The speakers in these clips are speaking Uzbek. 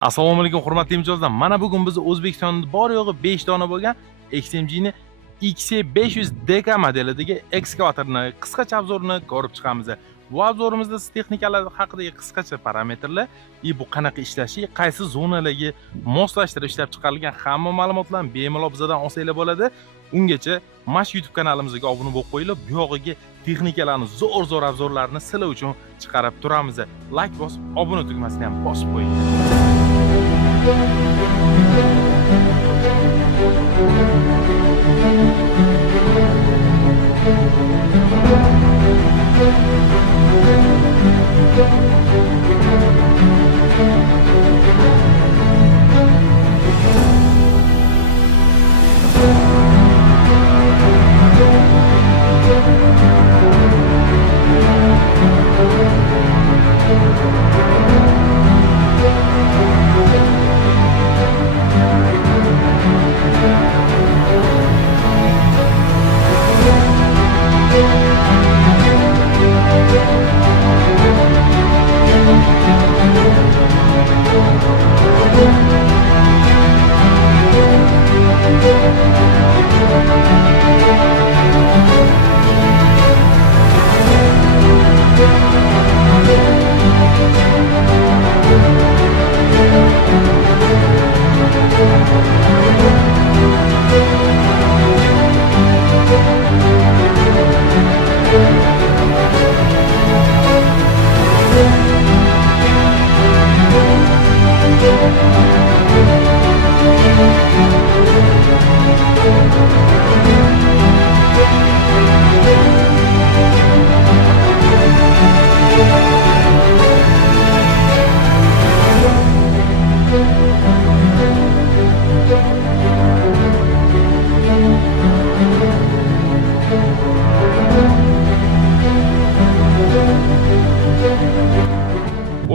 Assalomu alaykum hurmatli mijozlar. Mana bugun biz O'zbekistonda bor yo'g'i 5 dona bo'lgan XMG ni XC500DK modelidagi ekskavatorni qisqacha obzorini ko'rib chiqamiz. Bu obzorimizda siz texnikalar haqidagi qisqacha parametrlar, bu qanaqa ishlashi, qaysi zonalarga moslashtirib ishlab chiqarilgan hamma ma'lumotlarni bemalol bizdan olsanglar bo'ladi. Ungacha mana shu YouTube kanalimizga obuna bo'lib qo'yinglar. Bu yog'iga texnikalarni zo'r obzorlarni sizlar uchun chiqarib turamiz. Like bosib, obuna tugmasini ham bosib qo'ying.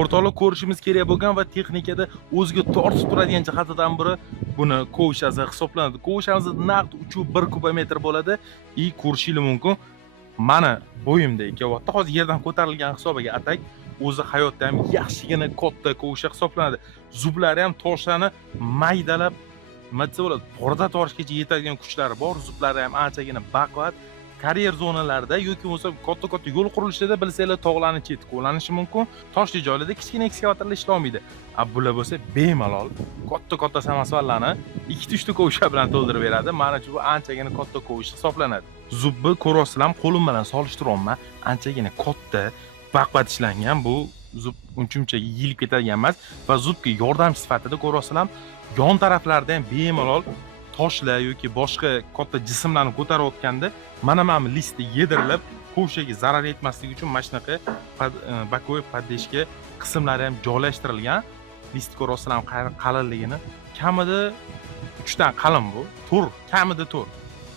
O'rtoqlar ko'rishimiz kerak bo'lgan va texnikada o'ziga tortib turadigan jihatidan biri buni kovshasi hisoblanadi. Kovshamiz naqd 3,1 kubometr bo'ladi. Ko'rishingiz mumkin. Mana bo'yimda katta, hozir yerdan ko'tarilgan hisobiga atak o'zi hayotda ham yaxshigina katta kovsha hisoblanadi. Zublari ham toshlarni maydalab, nima desa bo'ladi, porda torishgacha yetadigan kuchlari bor. Zublari ham anchagina baquvvat. Karyer zonalarida yoki bo'lsa katta yo'l qurilishida bilsanglar tog'larni chetga qo'llanishi mumkin. Toshli joylarda kichkina ekskavatorlar ishlay olmaydi. Bular bo'lsa bemalol katta samovarlarni 2-3 ta kovsha bilan to'ldirib beradi. Mana shu anchagina katta kovsh hisoblanadi. Zubni ko'rasizlar ham qo'lim bilan solishtiryapman. Anchagina katta, baquvvat ishlangan. Bu zub unchuncha yilib ketadigan emas va zubga yordamchi sifatida ko'rasizlar ham yon taraflarida ham bemalol toshlar yoki boshqa katta jismlarni ko'tarayotganda mana listi yedirilib, kovshaga zarar yetmasligi uchun mana shunaqa bokovoy poddeshka qismlari ham joylashtirilgan. List ko'rasizlar ham qalinligini. Kamida 3 dan qalin bu. Tur, kamida tur.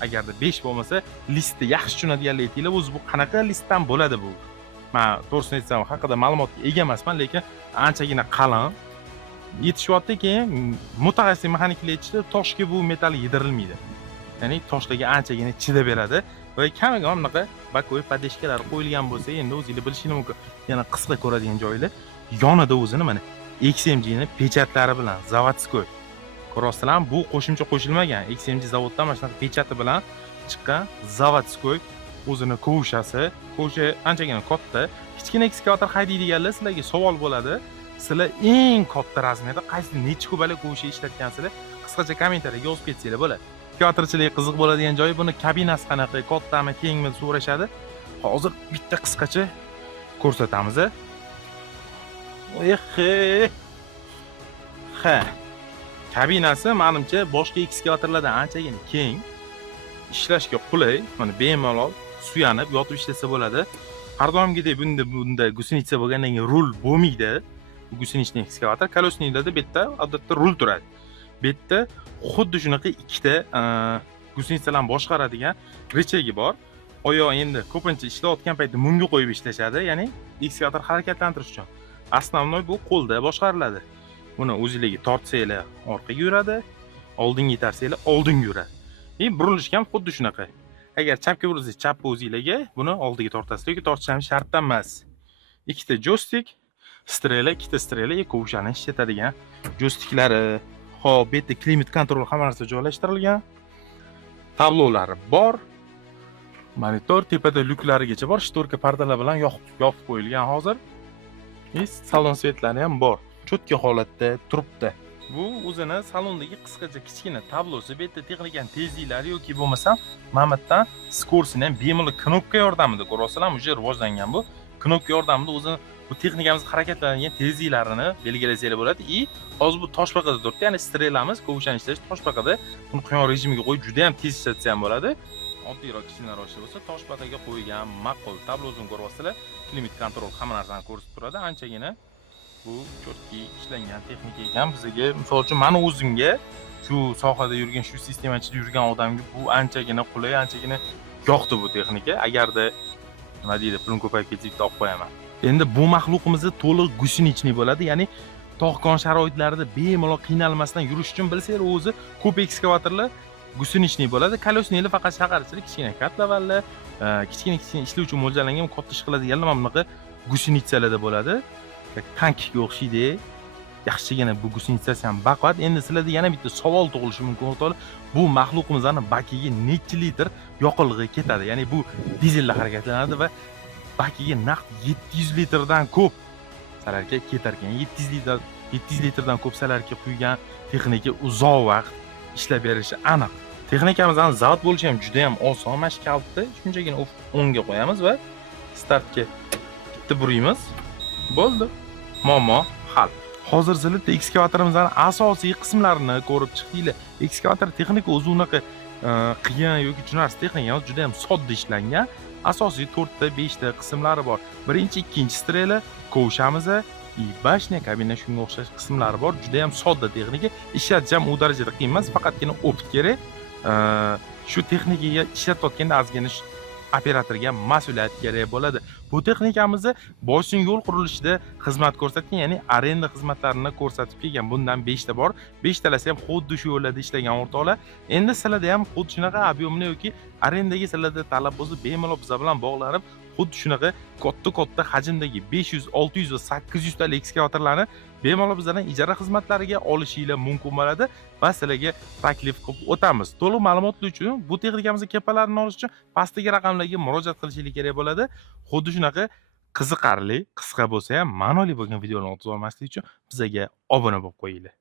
Agarda 5 bo'lmasa, listni yaxshi tushunadiganlar aytinglar, o'zi bu qanaqa listdan bo'ladi bu? Men to'g'risini aytsam, haqida ma'lumotga ega emasman, lekin anchagina qalin. Yetishyapti, keyin mutaxassis mexaniklar aytishdi, toshga bu metall yedirilmaydi. Ya'ni toshlarga anchagina chidab beradi va kamiga bunaqa bokovoy poddeshkalar qo'yilgan bo'lsa, endi o'zingizlar bilishingiz mumkin. Yana qisqa ko'radigan joylar yonida o'zini mana XMG ni pechatlari bilan zavodskoy. Ko'rasizlar, bu qo'shimcha qo'shilmagan. XMG zavoddan mana shunaqa pechati bilan chiqqan zavodskoy o'zini kovshasi. Kovsha anchagina katta. Kichkina ekskavator haydaydiganlar sizlarga savol bo'ladi. Sizlar eng katta razmerda qaysi necha kubalik kovsha ishlatgansizlar? Qisqacha kommentariyga yozib ketsanglar bo'ladi. Ekskavatorchilik qiziq bo'ladigan joyi, buni kabinasi qanaqa, kattami, kengmi so'rashadi. Hozir bitta qisqacha ko'rsatamiz. Kabinasi menimcha boshqa ekskavatorlardan anchagina keng, ishlashga qulay, mana bemalol suyanib yotib ishlasa bo'ladi. Har doimgidek bunda gusenica bo'lgandan keyin rul bo'lmaydi. Gusenichli ekskavator, kolosniklarda bu yerda odatda rul turadi. Bu yerda xuddi shunaqa ikkita gusenitsalarni boshqaradigan rechagi bor. Oyoq endi ko'pincha ishlayotgan paytda munga qo'yib ishlashadi, ya'ni ekskavator harakatlantirish uchun. Asosiy bu qo'lda boshqariladi. Buni o'zingizga tortsanglar orqaga yuradi, oldinga yetarsanglar oldinga yuradi. Burilish ham xuddi shunaqa. Agar chapga burilsangiz, chapni o'zingizga, buni oldiga tortasiz yoki tortish ham shart emas. Ikkita joystik, strela, ikkita strela, kovshani ishlatadigan joystiklari. Xo'p, bu yerda klimat kontrol hamma narsa joylashtirilgan. Tablolari bor. Monitor tepada lyuklarigacha bor. Shtorka pardalar bilan yopib qo'yilgan hozir. Salon svetlari ham bor. Cho'tka holatda turibdi. Bu o'zini salondagi qisqacha kichkina tablosi. Bu yerda texnikaning tezliklari yoki bo'lmasa mana bu yerdan skorsini ham bemalol knopka yordamida ko'rasizlar, uje rivojlangan bu. Knopka yordamida o'zini bu texnikamiz harakatlanadigan tezliklarini belgilasanglar bo'ladi. Hozir bu toshbaqada turibdi, ya'ni strelamiz kovshan ishlash toshbaqada. Buni quyon rejimiga qo'yib juda ham tez ishlatsa ham bo'ladi. Oddiyroq kichkina roshli bo'lsa toshbaqaga qo'ygan ma'qul. Tablosini ko'ryapsizlar. Klimat kontrol hamma narsani ko'rsatib turadi. Anchagina bu cho'tki ishlangan texnika ekan bizga. Misol uchun meni o'zimga shu sohada yurgan, shu sistema ichida yurgan odamga bu anchagina qulay, anchagina yoqdi bu texnika. Agarda nima deydi, pulim ko'payib ketsa bitta olib qo'yaman. Endi bu mahluqimizni to'liq gusenichniy bo'ladi, ya'ni tog' sharoitlarida bemalol qiynalmasdan yurish uchun bilsanglar, o'zi ko'p ekskavatorlar gusenichniy bo'ladi. Kolesnilar faqat shaharchilik, kichkina katlavallar, kichkina ishlovchi mo'ljallangan katta ish qiladigan mana bunaqa gusenitsalarda bo'ladi. Tankga o'xshaydi. Yaxshigina bu gusenitsasi ham baquvvat. Endi sizlarda yana bitta savol tug'ilishi mumkin o'rtoqlar. Bu mahluqimizning bakiga necha litr yoqilg'i ketadi? Ya'ni bu dizelda harakatlanadi va bakiga naq 700 litrdan ko'p salarga ketar ekan. 700 litrdan ko'p salarga quygan texnika uzoq vaqt ishlab berishi aniq. Texnikamizning zavod bo'lishi ham juda ham oson. Mana shu kaltni shunchagina o'ngga qo'yamiz va startga bitta buraymiz. Bo'ldi. Muammo hal. Hozir sizlar ekskavatorimizning asosiy qismlarini ko'rib chiqdinglar. Ekskavator texnika o'zi unaqa qiyin yoki tushunarsiz texnika emas, juda ham sodda ishlangan. Asosiy 4 ta 5 ta qismlari bor. Birinchi, ikkinchi strela, kovshamiz и bashna kabina shunga o'xshash qismlari bor. Juda ham sodda texnika. Ishlatish ham u darajada qiyin emas, faqatgina opit kerak. Shu texnikaga ishlatayotganda ozgina operatorga mas'uliyat kerak bo'ladi. Bu texnikamizni boshing yo'l qurilishida xizmat ko'rsatgan, ya'ni arenda xizmatlarini ko'rsatib kelgan. Bundan 5 ta bor. 5 talasi ham xuddi shu yo'llarda ishlagan o'rtoqlar. Endi sizlarda ham xuddi shunaqa ob'yomli yoki arendaga sizlarda talab bo'lsa, bemalol biz bilan bog'lanib, xuddi shunaqa katta hajmdagi 500, 600 va 800 talik ekskavatorlarni bemalol bizlardan ijara xizmatlariga olishinglar mumkin bo'ladi va sizlarga taklif qilib o'tamiz. To'liq ma'lumotlar uchun bu texnikamizning kepalarini olish uchun pastdagi raqamlarga murojaat qilishingiz kerak bo'ladi. Xuddi shunaqa qiziqarli, qisqa bo'lsa ham ma'noli bo'lgan videolarni o'tib olmaslik uchun bizga obuna bo'lib qo'yinglar.